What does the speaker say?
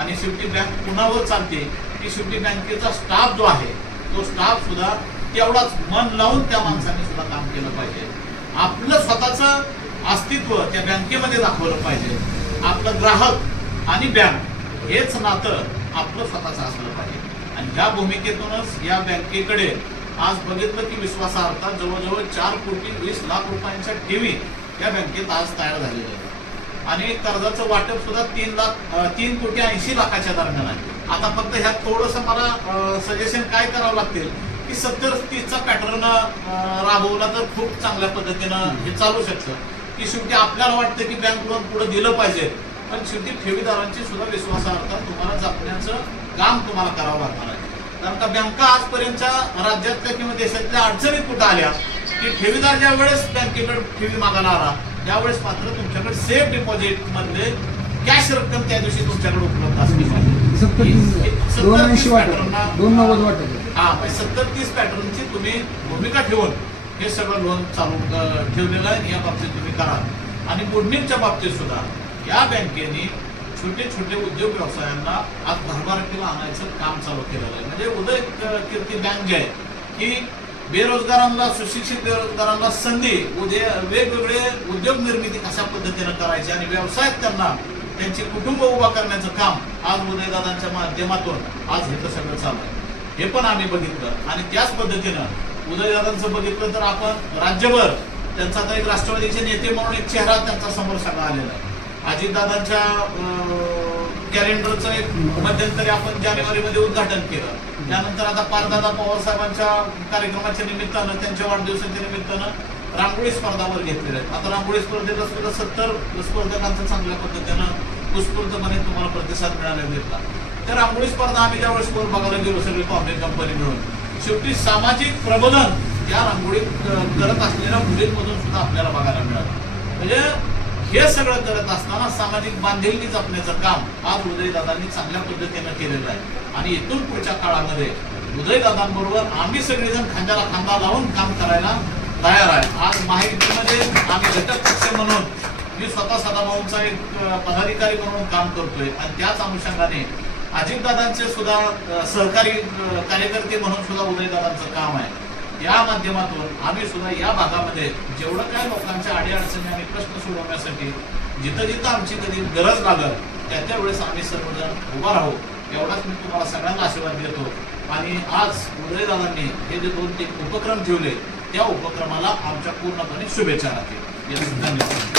आणि शेवटी बँक कुणावर चालते की शेवटी बँकेचा स्टाफ जो आहे तो स्टाफ सुद्धा तेवढाच मन लावून त्या माणसाने सुद्धा काम केलं पाहिजे. आपलं स्वतःचं अस्तित्व त्या बँकेमध्ये दाखवलं पाहिजे. आपलं ग्राहक आणि बँक हेच नातं आपलं स्वतःचं असलं पाहिजे. आणि ह्या भूमिकेतूनच या बँकेकडे आज बघितलं की विश्वासार्हता जवळजवळ 4,20,00,000 रुपयांच्या ठेवी या बँकेत आज तयार झालेल्या आहेत. आणि कर्जाचं वाटप सुद्धा 3,80,00,000 दरम्यान आहे. आता फक्त ह्यात थोडंसं मला सजेशन काय करावं लागतील की 70-30चा पॅटर्न राबवला तर खूप चांगल्या पद्धतीनं हे चालू शकतं. की शेवटी आपल्याला वाटतं की बँक लोन पुढे दिलं पाहिजे, पण शेवटी ठेवीदारांची सुद्धा विश्वासार्हता तुम्हाला जपण्याचं काम तुम्हाला करावं लागणार आहे. कारण का बँका आजपर्यंतच्या राज्यातल्या किंवा देशातल्या अडचणीत कुठं आल्या की ठेवीदार ज्या वेळेस बँकेकडे ठेवी मागायला आला त्यावेळेस मात्र तुमच्याकडे सेफ डिपॉझिट मधले कॅश रक्कम त्या दिवशी तुमच्याकडे उपलब्ध असली पाहिजे. 70-30 पॅटर्नची तुम्ही भूमिका ठेवून हे सगळं लोन चालू ठेवलेलं आहे. या बाबतीत तुम्ही करा. आणि बुडणीच्या बाबतीत सुद्धा या बँकेने छोटे छोटे उद्योग व्यवसायांना आज भरभराटीला आणायचं काम चालू केलेलं आहे. म्हणजे उदय कीर्ती बँक जे आहे की बेरोजगारांना, सुशिक्षित बेरोजगारांना संधी, वेगवेगळे उद्योग निर्मिती कशा पद्धतीनं करायची आणि व्यवसायात त्यांना त्यांचे कुटुंब उभा करण्याचं काम आज उदयदादांच्या माध्यमातून आज हे तर सगळं चालू आहे. हे पण आम्ही बघितलं. आणि त्याच पद्धतीनं उदयदादांचं बघितलं तर आपण राज्यभर त्यांचा आता एक राष्ट्रवादीचे नेते म्हणून एक चेहरा त्यांचा समोर सगळा आलेला आहे. अजितदादांच्या कॅलेंडरचं एक मध्यंतरी आपण जानेवारीमध्ये उद्घाटन केलं. त्यानंतर आता पारदादा पवार साहेबांच्या कार्यक्रमाच्या निमित्तानं, त्यांच्या वाढदिवसाच्या निमित्तानं रांगोळी स्पर्धावर घेतलेल्या आहेत. आता रांगोळी स्पर्धेला सुद्धा 70 स्पर्धकांचा चांगल्या पद्धतीनं उत्स्फूर्तपणे तुम्हाला प्रतिसाद मिळायला घेतला. तर रांगोळी स्पर्धा आम्ही ज्यावेळेस स्कोर बघायला गेलो सगळे पाहुणे कंपनी मिळून, शेवटी सामाजिक प्रबोधन या रांगोळी करत असलेल्या मुलींमधून सुद्धा आपल्याला बघायला मिळालं. म्हणजे हे सगळं करत असताना सामाजिक बांधिलकी जपण्याचं काम आज उदयदादांनी चांगल्या पद्धतीनं केलेलं आहे. आणि इथून पुढच्या काळामध्ये उदयदादांबरोबर आम्ही सगळेजण खांद्याला खांदा लावून काम करायला तयार आहे. आज महायुतीमध्ये आम्ही घटक पक्ष म्हणून मी स्वतः सदाभाऊंचा एक पदाधिकारी म्हणून काम करतोय. आणि त्याच अनुषंगाने अजितदादांचे सुद्धा सहकारी कार्यकर्ते म्हणून सुद्धा उदयदादांचं काम आहे. या माध्यमातून आम्ही सुद्धा या भागामध्ये जेवढं काय लोकांच्या अडीअडचणी आणि प्रश्न सोडवण्यासाठी जिथं जिथं आमची कधी गरज लागल त्या वेळेस आम्ही सर्वजण उभा राहू, एवढाच मी तुम्हाला सगळ्यांना आशीर्वाद देतो. आणि आज उदयदादांनी हे जे 2-3 उपक्रम ठेवले त्या उपक्रमाला आमच्या पूर्णपणे शुभेच्छा राहतील. धन्यवाद.